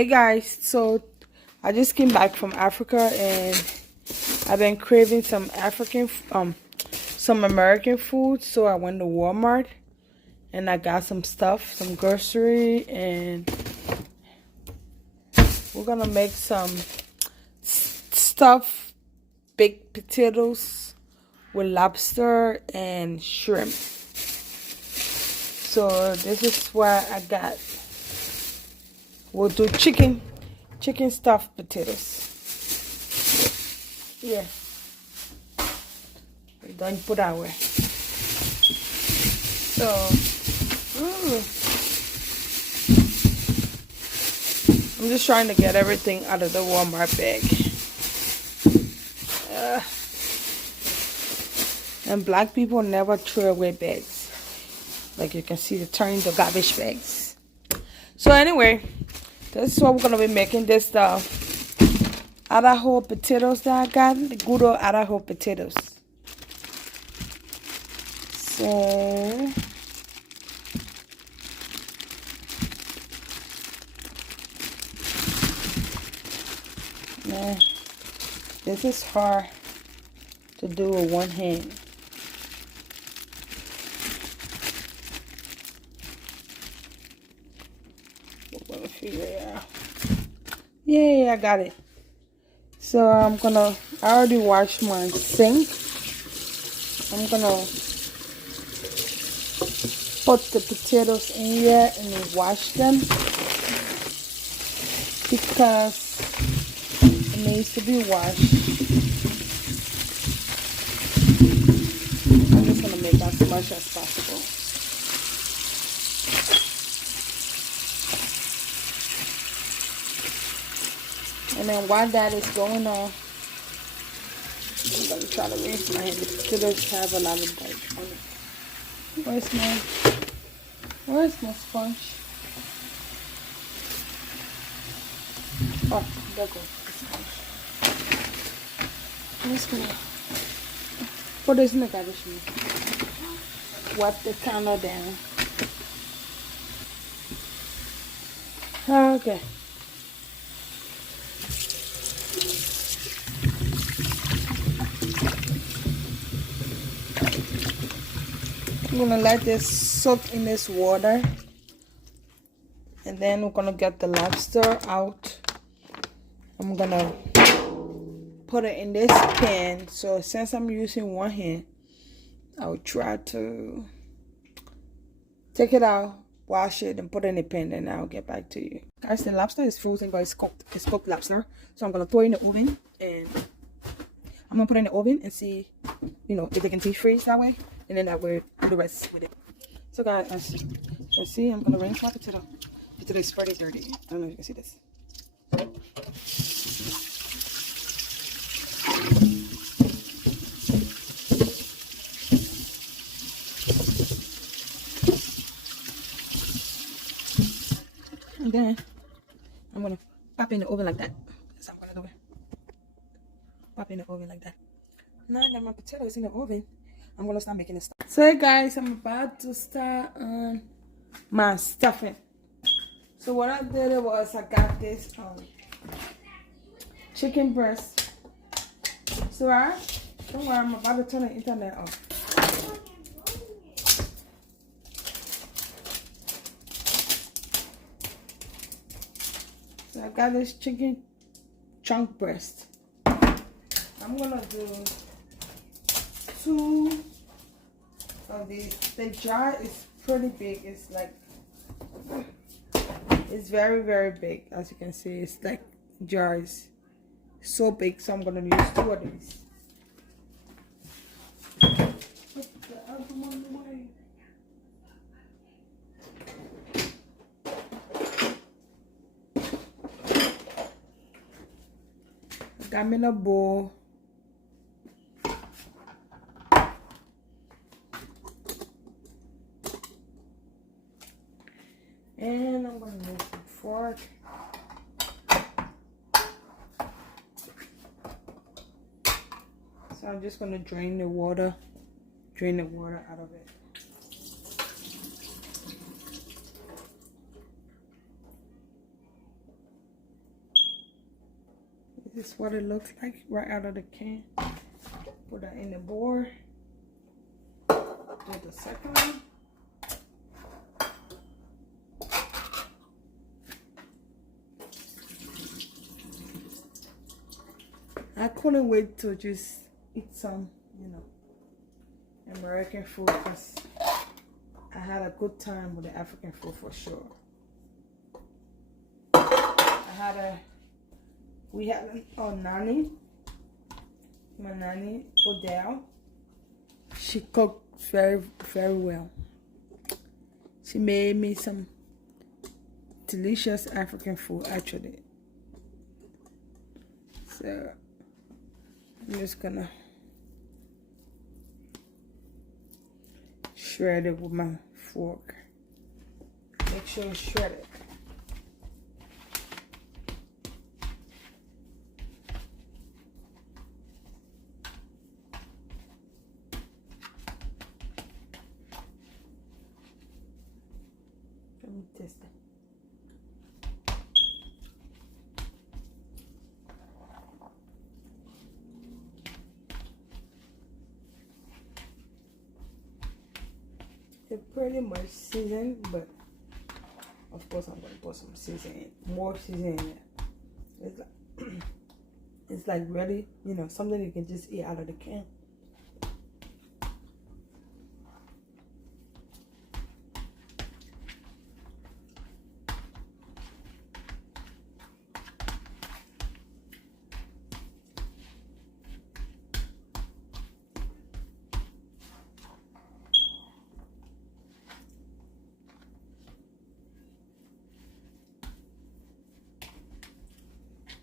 Hey guys, so I just came back from Africa and I've been craving some some American food, so I went to Walmart and I got some stuff, some grocery, and we're gonna make some stuffed baked potatoes with lobster and shrimp. So this is what I got. We'll do chicken stuffed potatoes. Yeah, we don't put our way. So, I'm just trying to get everything out of the Walmart bag. And black people never throw away bags. Like you can see, they're turning the garbage bags. So anyway, this is what we're gonna be making. This Idaho potatoes that I got, the good old Idaho potatoes. So yeah, this is hard to do with one hand. Yeah, I got it. So I already washed my sink. I'm gonna put the potatoes in here and then wash them because it needs to be washed. I'm just gonna make as much as possible. And then while that is going on, I'm gonna try to rinse my hands. The potatoes have a lot of dirt on it. Where's my sponge? Oh, there goes the sponge. I'm just gonna put this in the garbage bin. Wipe the counter down. Okay. I'm gonna let this soak in this water, and then we're gonna get the lobster out. I'm gonna put it in this pan. So since I'm using one hand, I'll try to take it out, wash it, and put it in the pan, and I'll get back to you. Guys, the lobster is frozen, but it's cooked lobster. So I'm gonna throw it in the oven, and I'm gonna put it in the oven and see, if they can deep freeze that way, and then that way do the rest with it. So guys, as you can see, I'm gonna rinse my potato. Potato is pretty dirty. I don't know if you can see this. And then I'm gonna pop in the oven like that. That's how I'm gonna do it. Pop in the oven like that. Now that my potato is in the oven, I'm gonna start making the stuff. So hey guys, I'm about to start my stuffing. So what I did was I got this chicken breast. So don't worry, I'm about to turn the internet off. So I got this chicken chunk breast. I'm gonna do 2 of these. The jar is pretty big. It's very, very big. As you can see, it's like jars so big. So I'm gonna use 2 of these. Put the other one away. Got me in a bowl. And I'm going to use a fork. So I'm just going to drain the water out of it. This is what it looks like right out of the can. Put that in the bowl. Do the second one. I couldn't wait to just eat some, you know, American food, because I had a good time with the African food for sure. We had our nanny, my nanny Odell. She cooked very, very well. She made me some delicious African food actually. So I'm just gonna shred it with my fork. Make sure it's shredded. Let me test it. It's pretty much seasoned, but of course I'm gonna put some seasoning, more seasoning in it. It's like ready, you know, something you can just eat out of the can.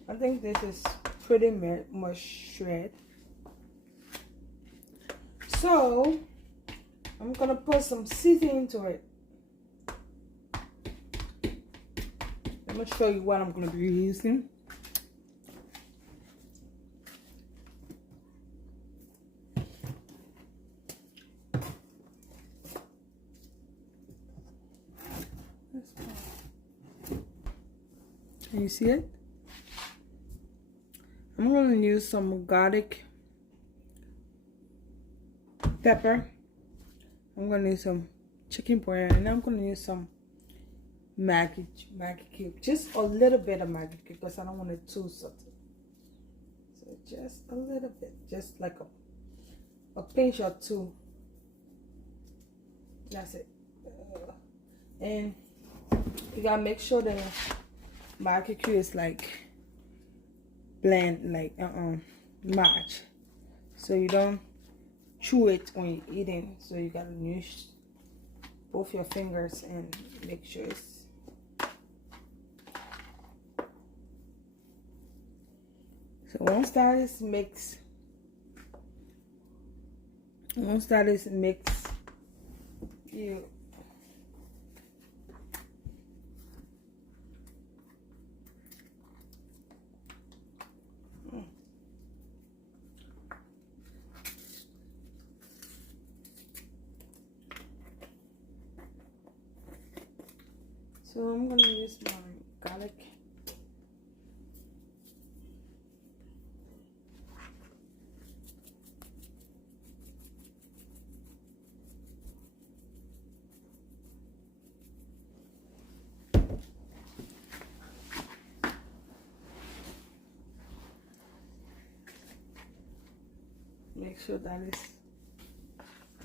I think this is pretty much shred. So I'm gonna put some seasoning to it. Let me show you what I'm gonna be using. Can you see it? I'm going to use some garlic pepper. I'm going to use some chicken broth, and I'm going to use some Maggi cube. Just a little bit of Maggi cube because I don't want it too salty. So just a little bit, just like a pinch or two. That's it. And you gotta make sure the Maggi cube is like blend, like match, so you don't chew it when you're eating. So you gotta use both your fingers and make sure it's so once that is mixed, you so I'm gonna use my garlic. Make sure that is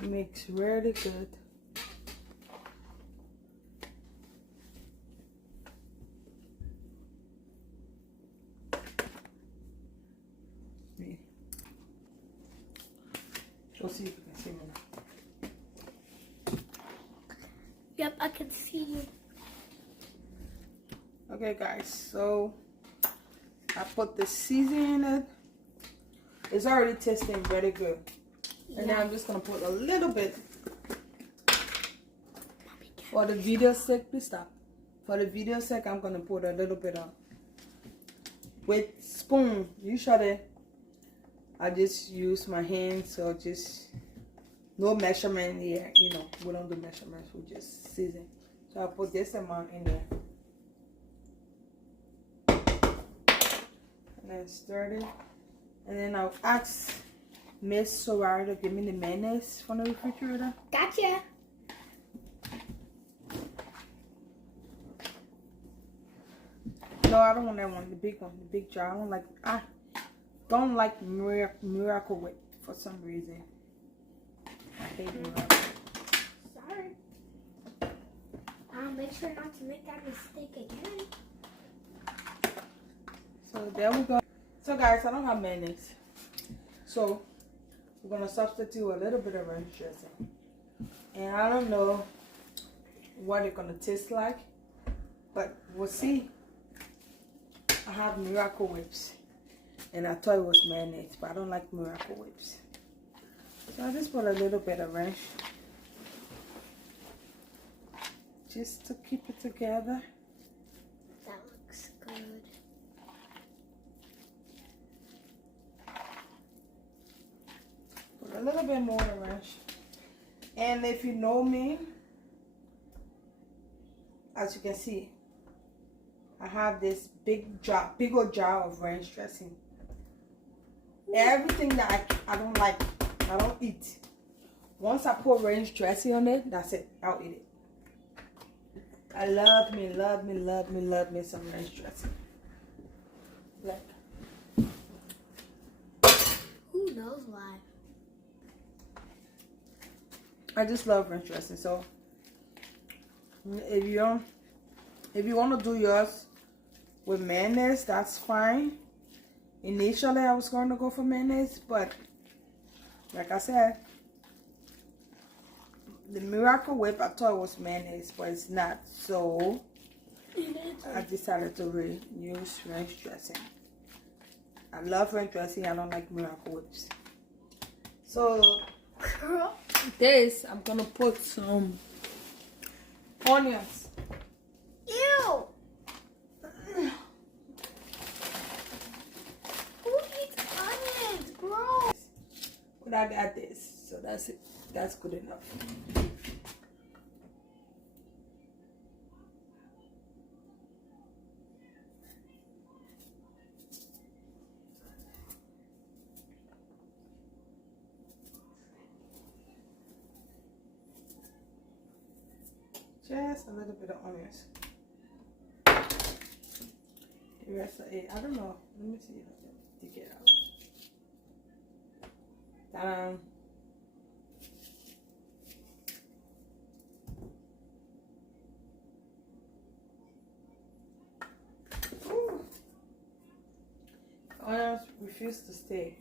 mixed really good. Let's see if you can see me now. Yep, I can see you. Okay guys, so I put the seasoning in it. It's already tasting very good. And then I'm just gonna put a little bit for the video sake. Please stop. For the video sake, I'm gonna put a little bit of with spoon. Usually I just use my hands, so just no measurement here. You know, we don't do measurements, we just season. So I put this amount in there. And then and stir it. And then I'll ask Miss Sorari to give me the mayonnaise from the refrigerator. Gotcha. No, I don't want that one. The big one, the big jar. I don't like Miracle Whip for some reason. I hate Miracle. Sorry. I'll make sure not to make that mistake again. So there we go. So guys, I don't have mayonnaise. So we're gonna substitute a little bit of ranch dressing. And I don't know what it's gonna taste like, but we'll see. I have Miracle Whips, and I thought it was mayonnaise, but I don't like Miracle Whips. So I just put a little bit of ranch just to keep it together. That looks good. Put a little bit more of ranch. And if you know me, as you can see, I have this big old jar of ranch dressing. Everything that I don't like, I don't eat. Once I put ranch dressing on it, that's it. I'll eat it. I love me some ranch dressing. Like, Who knows why? I just love ranch dressing. So if you want to do yours with mayonnaise, that's fine. Initially, I was going to go for mayonnaise, but like I said, the Miracle Whip, I thought it was mayonnaise, but it's not. So I decided to use ranch dressing. I love ranch dressing. I don't like Miracle Whips. So this, I'm gonna put some onions. Ew! Who eats onions? Gross! But I got this, so that's it. That's good enough. Just a little bit of onions. The rest of it, I don't know. Let me see if I can dig it out. Ta-da. Onions refuse to stay.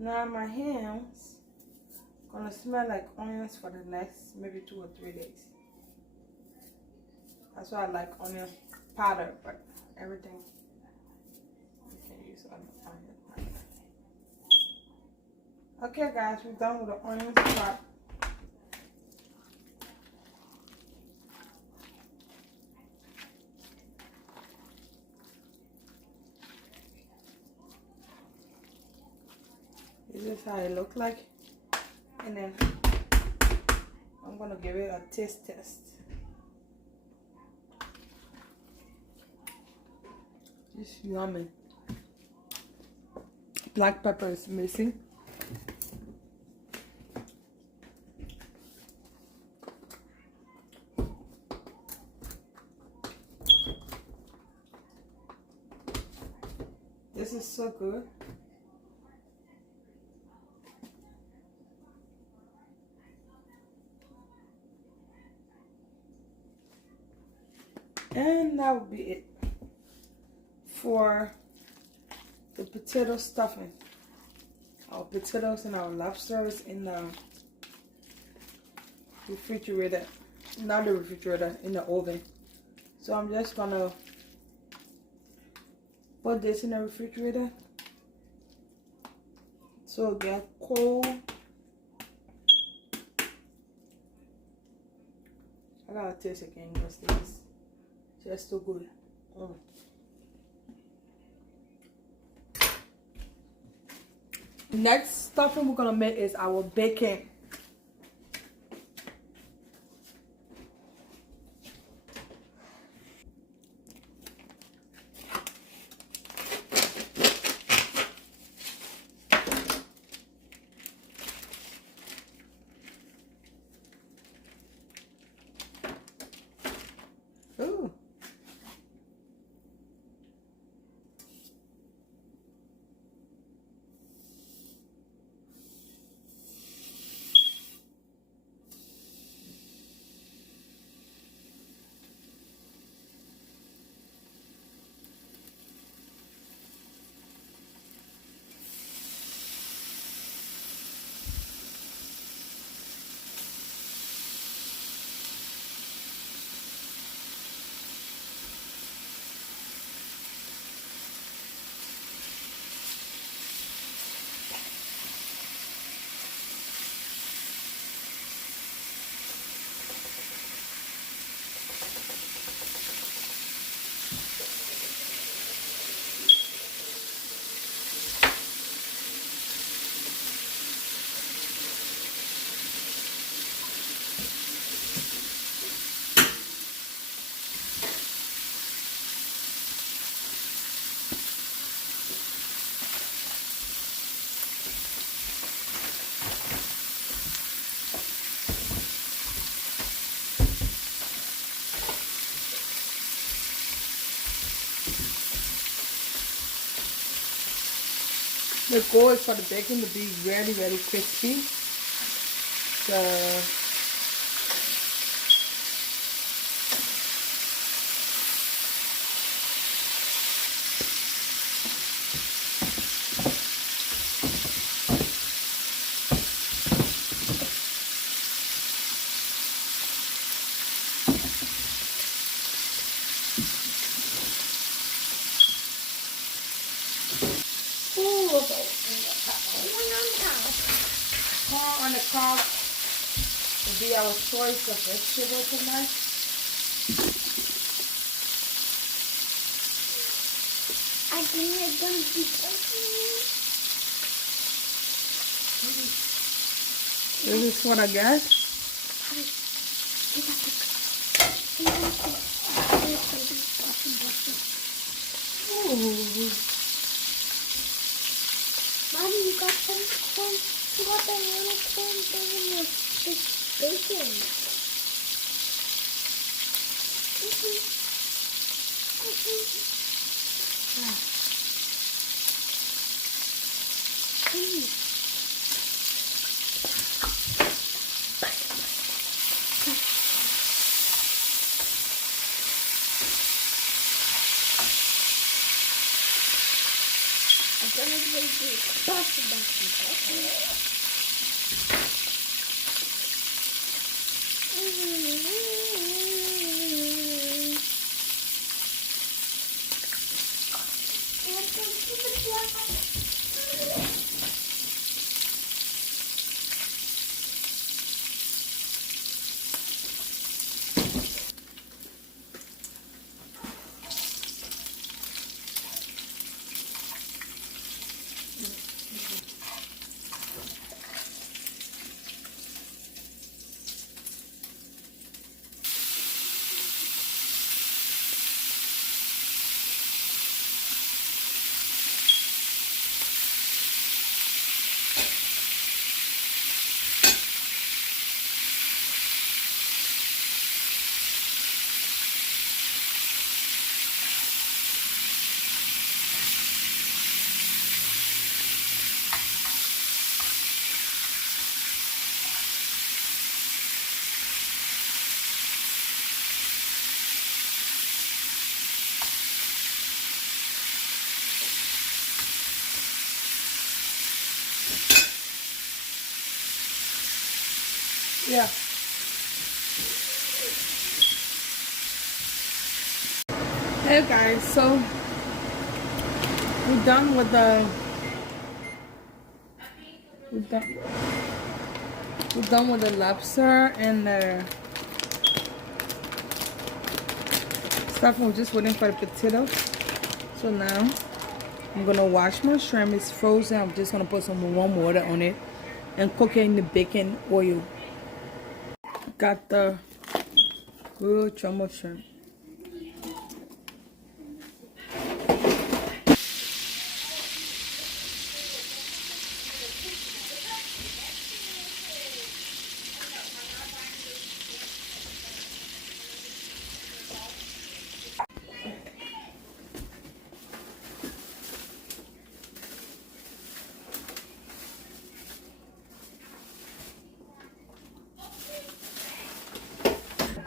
Now my hands gonna smell like onions for the next maybe 2 or 3 days. That's why I like onion powder, but everything you can use onion powder. Okay guys, we're done with the onions part. This is how it looks like, and then I'm gonna give it a taste test. It's yummy. Black pepper is missing. This is so good. And that would be it for the potato stuffing. Our potatoes and our lobsters in the refrigerator. Not the refrigerator, in the oven. So I'm just gonna put this in the refrigerator so it gets cold. I gotta taste again because this is just too good. Next stuffing we're gonna make is our bacon. The goal is for the bacon to be very, very crispy. So Ooh, okay. One on top. corn on the cob will be our choice of vegetable tonight. I think it's gonna be tasty. This is what I got. Ooh. Mommy, you got some corn. You got that little corn thing in this bacon. I'm gonna do Yeah. Hey guys, so we're done with the we're done with the lobster and the stuff. We're just waiting for the potatoes. So now I'm gonna wash my shrimp. It's frozen. I'm just gonna put some warm water on it and cook it in the bacon oil. Got the grilled jumbo shrimp.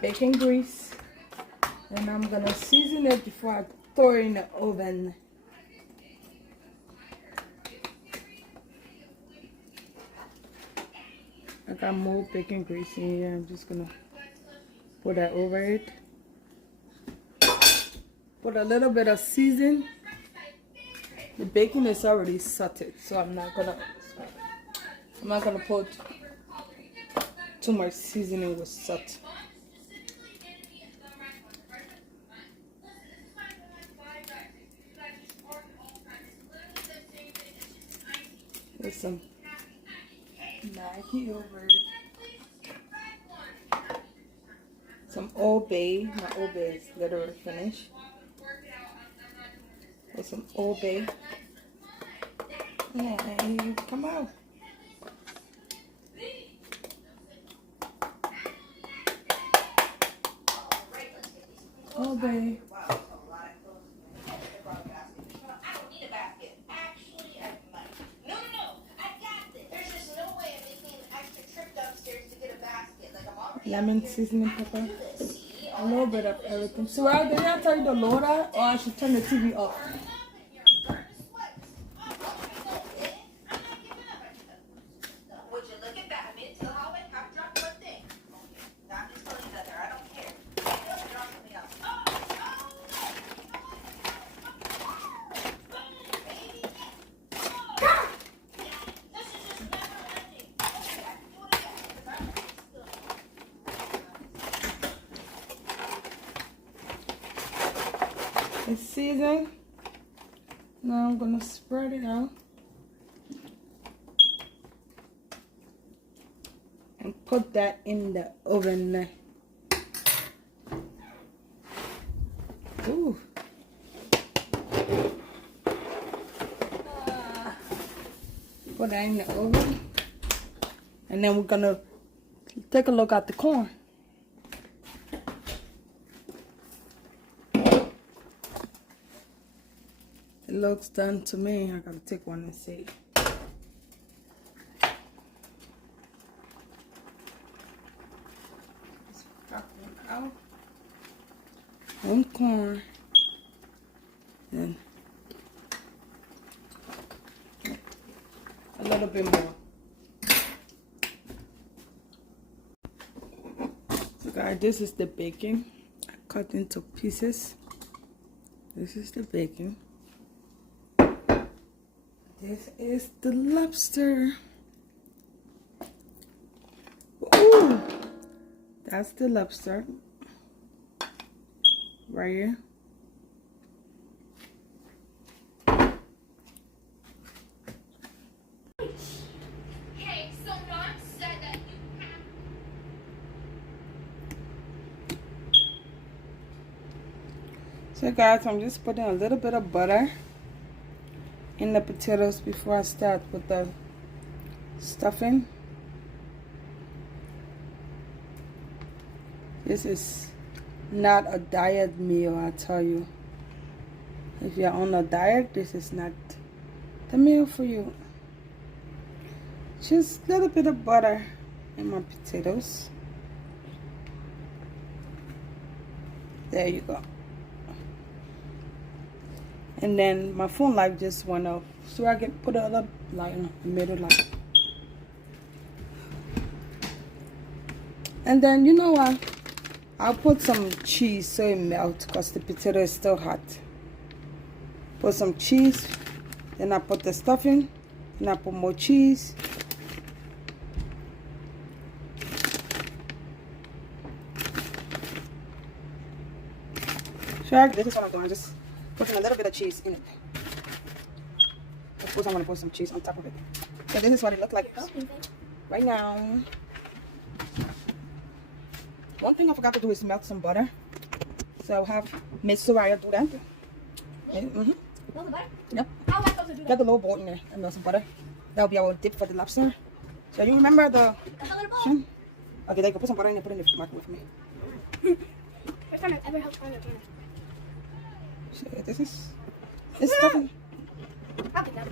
Bacon grease, and I'm gonna season it before I throw it in the oven. I got more bacon grease in here. I'm just gonna put that over it. Put a little bit of season. The bacon is already sauteed, so I'm not gonna put too much seasoning with salt. With some Maggi over it. Some Old Bay. My Old Bay is literally finished. With some Old Bay. Yeah, come out. Old Bay. lemon seasoning pepper, a little bit of everything. So did I tell you to lower that, or I should turn the TV off? Would you look at that? I made it to the hallway. I've dropped one thing. I'm just telling you that there. I don't care. Drop something else. It's seasoned. Now I'm gonna spread it out and put that in the oven. Ooh. Put that in the oven, and then we're gonna take a look at the corn. It looks done to me. I gotta take one and see. Just drop one out. One corn. Then a little bit more. So guys, this is the bacon. I cut into pieces. This is the bacon. This is the lobster. Ooh, that's the lobster right here. Hey, so Mom said that you have. So guys, I'm just putting a little bit of butter in the potatoes before I start with the stuffing. This is not a diet meal, I tell you. If you're on a diet, this is not the meal for you. Just a little bit of butter in my potatoes. There you go. And then my phone light just went off, so I can put another light in the middle light. And then you know what? I'll put some cheese so it melts because the potato is still hot. Put some cheese, then I put the stuffing, then I put more cheese. So this is what I'm doing. Just putting a little bit of cheese in it. Of course, I'm going to put some cheese on top of it. So this is what it looks like right now. One thing I forgot to do is melt some butter. So I'll have Miss Soraya do that. Melt the butter? Yep. How am I supposed to do that? Get the little bowl in there and melt some butter. That'll be our dip for the lobster. So you remember the... Okay, there you go. Put some butter in and put it in the microwave for me. First time I've ever helped find a dinner. So this is... It's stuffing. I'll pick that.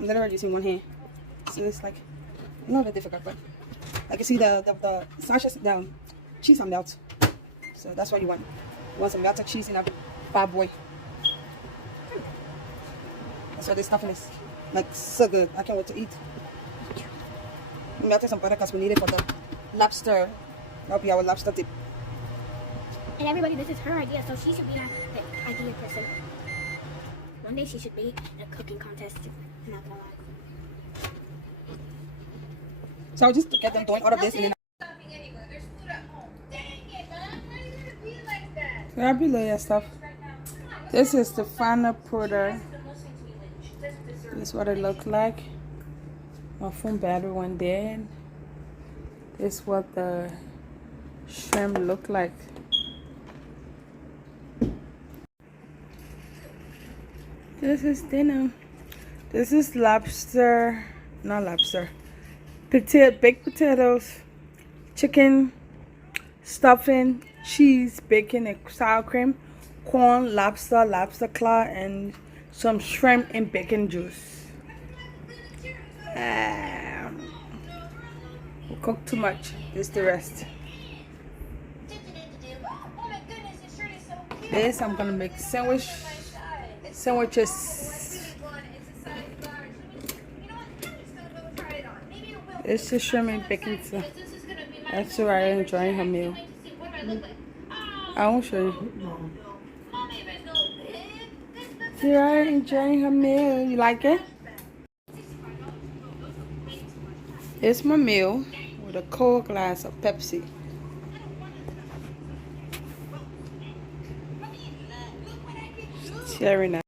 I'm literally using one hand. So it's like a little bit difficult, but like you see the sachets down, cheese on melt. So that's what you want. You want some melted cheese in a bad boy. That's why this stuffing is like so good. I can't wait to eat. We melted some butter because we need it for the lobster. That'll be our lobster dip. And everybody, this is her idea, so she should be the idea person. One day she should be in a cooking contest. I'm not gonna lie. So I'll just get them doing all of this and then Stopping anywhere. There's food at home. Dang it, Mom. Why are you gonna be like that? so I'll be layer stuff. This is the final product. This is what it looked like. My phone battery went dead. This is what the shrimp looked like. This is dinner. This is lobster, not lobster. Baked potatoes, chicken, stuffing, cheese, bacon, and sour cream, corn, lobster, lobster claw, and some shrimp and bacon juice. cook too much. It's the rest. Oh my goodness, your shirt is so cute. This I'm gonna make sandwiches. It's Sandwiches. a big one. It's a size large. You know what? I'm just gonna go try it on. Maybe it will. It's just shrimp bacon. This is gonna be my That's Soraya enjoying her meal. What do I look like? Oh, I won't show you. mommy, there's no big. Soraya enjoying her meal. You like it? It's my meal with a cold glass of Pepsi. Sharing that.